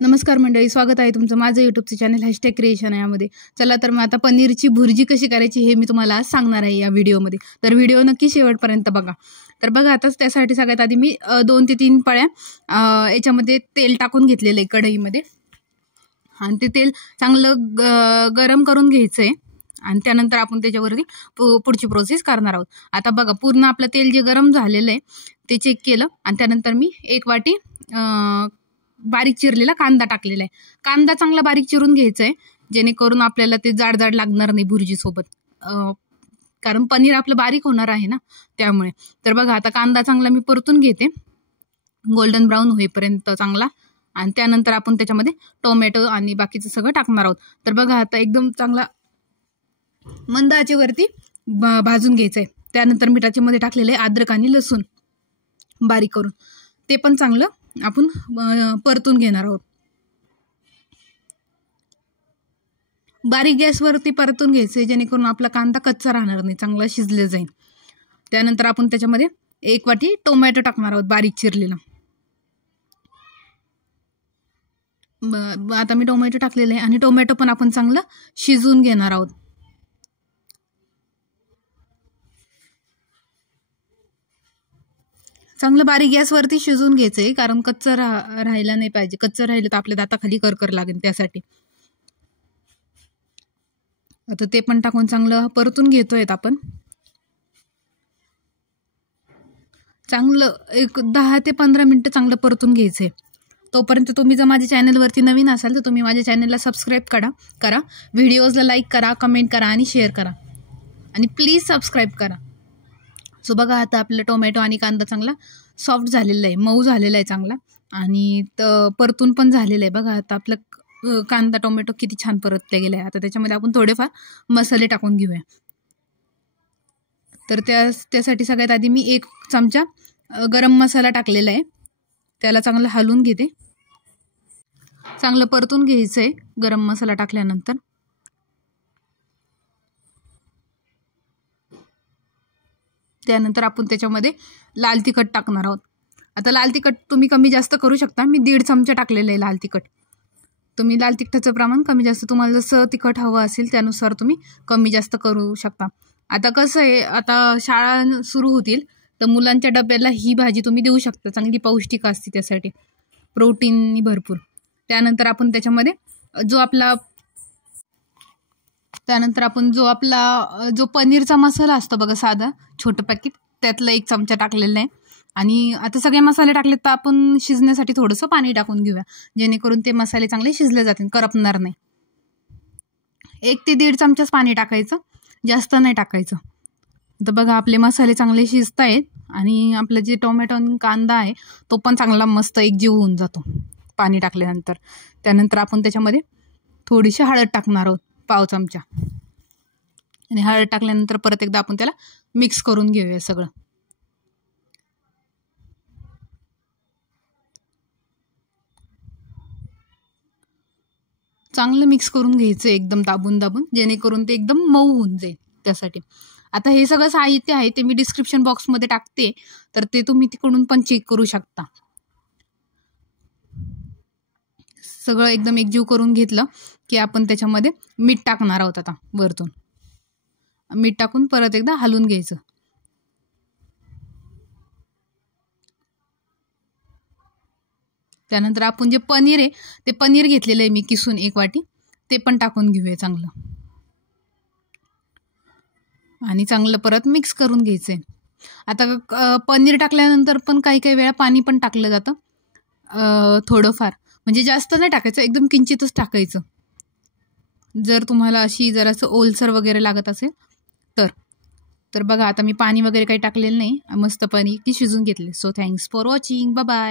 नमस्कार मंडळी, स्वागत आहे तुमचं माझं यूट्यूबचं चॅनल #क्रिएशन यामध्ये. चला तर मग आता पनीरची भुर्जी कशी करायची हे मी तुम्हाला आज सांगणार आहे या व्हिडिओमध्ये. तर व्हिडिओ नक्की शेवटपर्यंत बघा. तर बघा आता त्यासाठी सगळ्यात आधी मी 2 ते 3 पळ्या याच्यामध्ये तेल टाकून घेतलेलं आहे कढईमध्ये. आणि ते तेल चांगलं गरम करून घ्यायचं आहे आणि त्यानंतर आपण त्याच्यावरती पुढची प्रोसेस करणार आहोत. आता बघा पूर्ण आपलं तेल जे गरम झालेलं आहे ते चेक केलं आणि त्यानंतर मी 1 वाटी बारीक चिरलेला कांदा टाकलेला आहे. कांदा चांगला बारीक चिरून घ्यायचा आहे जेणेकरून आपल्याला ते जाड जाड लागणार नाही भुर्जीसोबत, कारण पनीर आपलं बारीक होणार आहे ना त्यामुळे. तर बघा आता कांदा चांगला मी परतून घेते गोल्डन ब्राऊन होईपर्यंत चांगला. आणि त्यानंतर आपण त्याच्यामध्ये टोमॅटो आणि बाकीचं सगळं टाकणार आहोत. तर बघा आता एकदम चांगला मंद आचेवरती भाजून घ्यायचं आहे. त्यानंतर मिठाच्या मध्ये टाकलेलं आहे अद्रक आणि लसूण बारीक करून, ते पण चांगलं आपण परतून घेणार आहोत. बारीक गॅसवरती परतून घ्यायचं जेणेकरून आपला कांदा कच्चा राहणार नाही, चांगला शिजले जाईल. त्यानंतर आपण त्याच्यामध्ये 1 वाटी टोमॅटो टाकणार आहोत बारीक चिरलेला. आता मी टोमॅटो टाकलेलं आहे आणि टोमॅटो पण आपण चांगलं शिजवून घेणार आहोत. चांगलं बारीक गॅसवरती शिजवून घ्यायचंय कारण कच्चं राहायला नाही पाहिजे. कच्चं राहिलं तर आपल्या दाताखाली करकर लागेल त्यासाठी. आता ते पण टाकून चांगलं परतून घेतोय आपण. चांगलं एक 10 ते 15 मिनिटं चांगलं परतून घ्यायचंय. तोपर्यंत तुम्ही जर माझ्या चॅनलवरती नवीन असाल तर तुम्ही माझ्या चॅनलला सबस्क्राईब करा, व्हिडिओजला लाईक करा, कमेंट करा आणि शेअर करा आणि प्लीज सबस्क्राईब करा. सो बघा आता आपलं टोमॅटो आणि कांदा चांगला सॉफ्ट झालेला आहे, मऊ झालेला आहे चांगला आणि परतून पण झालेलं आहे. बघा आता आपलं कांदा टोमॅटो किती छान परतले गेले आहे. आता त्याच्यामध्ये आपण थोडेफार मसाले टाकून घेऊया. तर त्यासाठी सगळ्यात आधी मी 1 चमचा गरम मसाला टाकलेला आहे, त्याला चांगलं हलवून घेते. चांगलं परतून घ्यायचं आहे गरम मसाला टाकल्यानंतर. त्यानंतर आपण त्याच्यामध्ये लाल तिखट टाकणार आहोत. आता लाल तिखट तुम्ही कमी जास्त करू शकता. मी 1.5 चमचा टाकलेलं आहे लाल तिखट. तुम्ही लाल तिखटाचं प्रमाण कमी जास्त तुम्हाला जसं तिखट हवं असेल त्यानुसार तुम्ही कमी जास्त करू शकता. आता कसं आहे, आता शाळा सुरू होतील तर मुलांच्या डब्याला ही भाजी तुम्ही देऊ शकता. चांगली पौष्टिक असते, त्यासाठी प्रोटीन भरपूर. त्यानंतर आपण त्याच्यामध्ये जो पनीरचा मसाला असतो बघा साधा छोटं पॅकेट, त्यातलं 1 चमचा टाकलेला आहे. आणि आता सगळे मसाले टाकले तर आपण शिजण्यासाठी थोडंसं पाणी टाकून घेऊया जेणेकरून ते मसाले चांगले शिजले जातील, करपणार नाही. 1 ते 1.5 चमचाच पाणी टाकायचं, जास्त नाही टाकायचं. तर बघा आपले मसाले चांगले शिजत आहेत आणि आपलं जे टोमॅटो आणि कांदा आहे तो पण चांगला मस्त एकजीव होऊन जातो पाणी टाकल्यानंतर. त्यानंतर आपण त्याच्यामध्ये थोडीशी हळद टाकणार आहोत, 1/2 चमचा. आणि हळद टाकल्यानंतर परत एकदा आपण त्याला मिक्स करून घेऊया सगळं. चांगलं मिक्स करून घ्यायचं एकदम दाबून जेणेकरून ते एकदम मऊ होऊन जाईल त्यासाठी. आता हे सगळं साहित्य आहे ते मी डिस्क्रिप्शन बॉक्समध्ये टाकते, तर ते तुम्ही तिकडून पण चेक करू शकता. सगळं एकदम एकजीव करून घेतलं की आपण त्याच्यामध्ये मीठ टाकणार आहोत. आता वरतून मीठ टाकून परत एकदा हलवून घ्यायचं. त्यानंतर आपण जे पनीर आहे ते पनीर घेतलेलं आहे मी किसून 1 वाटी, ते पण टाकून घेऊया चांगलं आणि चांगलं परत मिक्स करून घ्यायचंय. आता पनीर टाकल्यानंतर पण काही वेळा पाणी पण टाकलं जातं थोडंफार, म्हणजे जास्त नाही टाकायचं, एकदम किंचितच टाकायचं जर तुम्हाला अशी जरासं ओलसर वगैरे लागत असेल तर बघा आता मी पाणी वगैरे काही टाकलेलं नाही, मस्त पनीर की शिजून घेतले. So thanks for watching, bye bye.